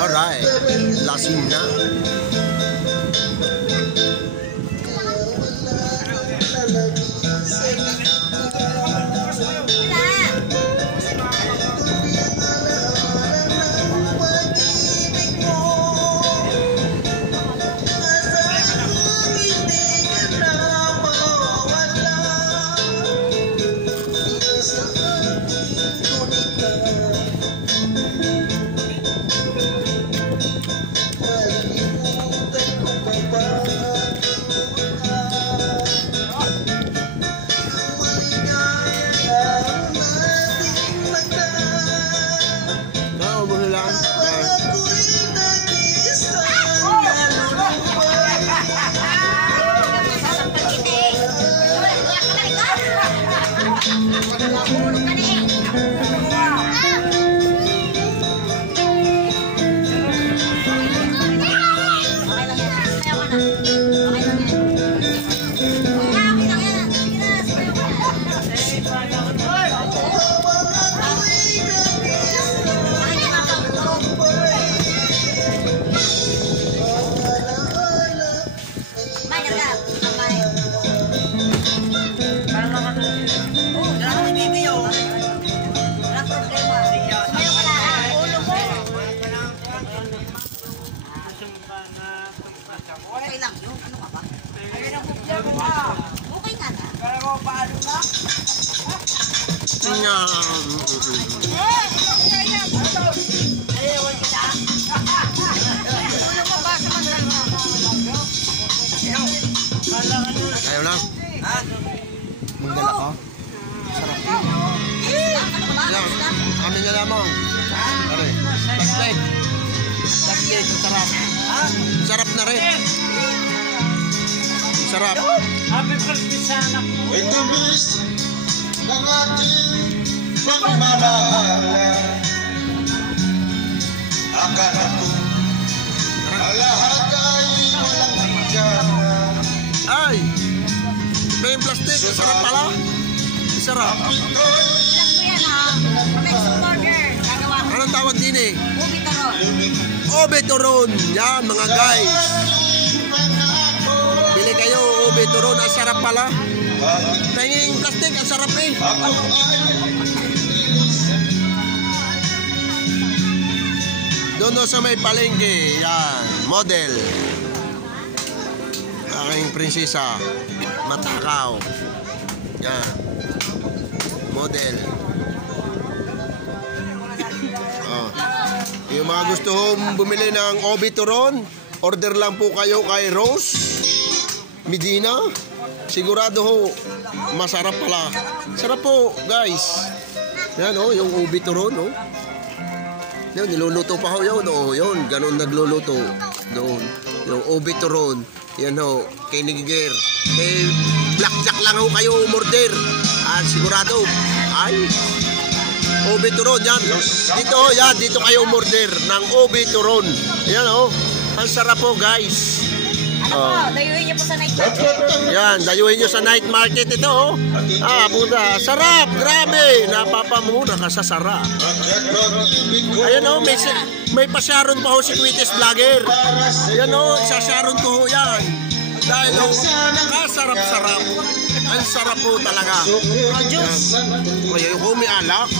Alright, lasing na. Okay lang yun. Ano ka ba? Ayun ang problema. Okay nga na. Pero paano na? Ayaw kita. Ayaw na? Ha? Magdala ka? Sarap yun. Amin na lamang. Pare. Plastic. Plastic. Sarap. Sarap na rin. Sarap. Happy birthday sa anak mo. Ito bis ng ating pagmamahalan. Akala ko lahat ay walang hangganan. Ay! May plastic. Sarap pala. Sarap. Anong tawag din eh? Obituron. Yan mga guys. Bili kayo obituron. Ang sarap pala. Tingin plastic. Ang sarap eh. Doon sa may palengke. Yan. Model. Aking prinsesa. Matakaw. Yan. Model. Oh. Yung mga gusto bumili ng obituron, order lang po kayo kay Rose Medina. Sigurado ho, masarap pala. Sarap po, guys. Yan oh, yung obituron oh. Yan, niluluto pa ho yun oh. Yun, ganun nagluluto. Doon, yung obituron. Yan ho, kay Nigiger. Kay Blackjack lang ho kayo umorder. At sigurado, ay obituron yan. Dito, yan, dito kayo umorder ng obituron. Yan oh, ang sarap po guys. Ano po, dayuhin niyo po sa night market. Yan, dayuhin nyo sa night market ito oh. Ah, puta, sarap, grabe. Napapamuna ka sa sarap. Ayan oh, may pasyaron pa ho si Tweetes Vlogger. Ayan oh, sasyaron ko ho yan. Dahil oh, kasarap-sarap. Ang sarap po talaga. Diyos. Kaya yung may alak.